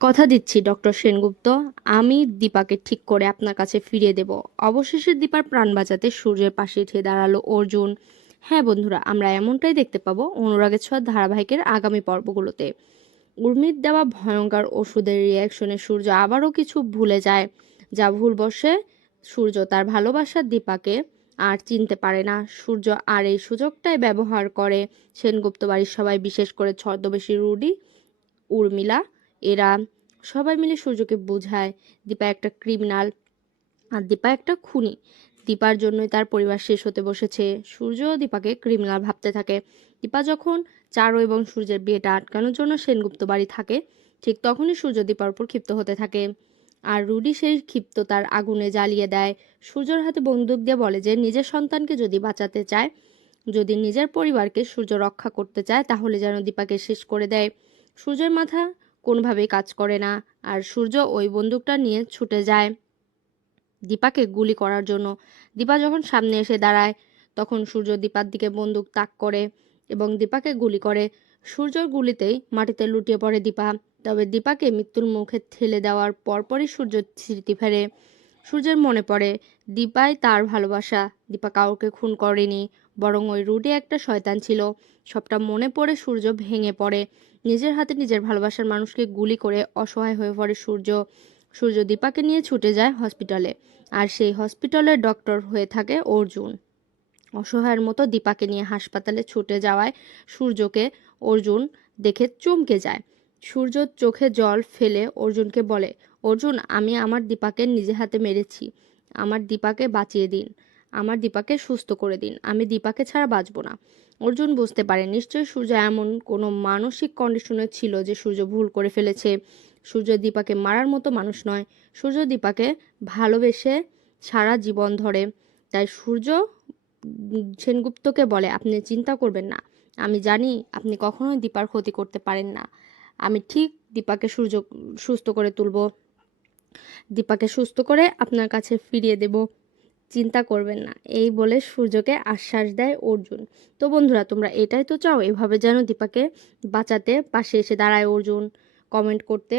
কথা দিচ্ছি, ডক্টর সেনগুপ্ত। আমি দীপাকে ঠিক করে আপনার কাছে ফিরিয়ে দেব। অবশেষে দীপার প্রাণ বাঁচাতে সূর্যের পাশে উঠে দাঁড়াল অর্জুন। হ্যাঁ বন্ধুরা, আমরা এমনটাই দেখতে পাবো অনুরাগের ছোঁয়া ধারাবাহিকের আগামী পর্বগুলোতে। উর্মির দেওয়া ভয়ঙ্কর ওষুধের রিয়াকশনে সূর্য আবারও কিছু ভুলে যায়। যা ভুল বসে সূর্য তার ভালোবাসার দীপাকে আর চিনতে পারে না। সূর্য আর এই সুযোগটাই ব্যবহার করে। সেনগুপ্ত বাড়ির সবাই বিশেষ করে ছদ্মবেশী রুডি, উর্মিলা এরা সবাই মিলে সূর্যকে বোঝায়, দীপা একটা ক্রিমিনাল আর দীপা একটা খুনি। দীপার জন্যই তার পরিবার শেষ হতে বসেছে। সূর্য দীপাকে ক্রিমিনাল ভাবতে থাকে। দীপা যখন চারো এবং সূর্যের বিয়েটা আটকানোর জন্য সেনগুপ্ত বাড়ি থাকে, ঠিক তখনই সূর্য দীপার উপর ক্ষিপ্ত হতে থাকে। আর রুডি সেই ক্ষিপ্ত তার আগুনে জ্বালিয়ে দেয়। সূর্যর হাতে বন্দুক দিয়ে বলে যে, নিজের সন্তানকে যদি বাঁচাতে চায়, যদি নিজের পরিবারকে সূর্য রক্ষা করতে চায়, তাহলে যেন দীপাকে শেষ করে দেয়। সূর্যের মাথা কোনোভাবেই কাজ করে না। আর সূর্য ওই বন্দুকটা নিয়ে ছুটে যায় দীপাকে গুলি করার জন্য। দীপা যখন সামনে এসে দাঁড়ায়, তখন সূর্য দীপার দিকে বন্দুক তাক করে এবং দীপাকে গুলি করে। সূর্যর গুলিতেই মাটিতে লুটিয়ে পড়ে দীপা। তবে দীপাকে মৃত্যুর মুখে ঠেলে দেওয়ার পরপরই সূর্য স্মৃতি ফেরে। সূর্যের মনে পড়ে, দীপাই তার ভালোবাসা। দীপা কাউকে খুন করেনি, বরং ওই রুডি একটা শয়তান ছিল। সবটা মনে পড়ে সূর্য ভেঙে পড়ে। নিজের হাতে নিজের ভালোবাসার মানুষকে গুলি করে অসহায় হয়ে পড়ে সূর্য। সূর্য দীপাকে নিয়ে ছুটে যায় হসপিটালে, আর সেই হসপিটালের ডক্টর হয়ে থাকে অর্জুন। অসহায়ের মতো দীপাকে নিয়ে হাসপাতালে ছুটে যাওয়ায় সূর্যকে অর্জুন দেখে চমকে যায়। সূর্য চোখে জল ফেলে অর্জুনকে বলে, অর্জুন, আমি আমার দীপাকে নিজে হাতে মেরেছি। আমার দীপাকে বাঁচিয়ে দিন। আমার দীপাকে সুস্থ করে দিন। আমি দীপাকে ছাড়া বাঁচবো না। অর্জুন বুঝতে পারে, নিশ্চয়ই সূর্য এমন কোনো মানসিক কন্ডিশনে ছিল যে সূর্য ভুল করে ফেলেছে। সূর্য দীপাকে মারার মতো মানুষ নয়। সূর্য দীপাকে ভালোবেসে সারা জীবন ধরে। তাই সূর্য সেনগুপ্তকে বলে, আপনি চিন্তা করবেন না। আমি জানি আপনি কখনোই দীপার ক্ষতি করতে পারেন না। আমি ঠিক দীপাকে সূর্য, সুস্থ করে তুলব। দীপাকে সুস্থ করে আপনার কাছে ফিরিয়ে দেব। চিন্তা করবেন না, এই বলে সূর্যকে আশ্বাস দেয় অর্জুন। তো বন্ধুরা, তোমরা এটাই তো চাও, এভাবে যেন দীপাকে বাঁচাতে পাশে এসে দাঁড়ায় অর্জুন। কমেন্ট করতে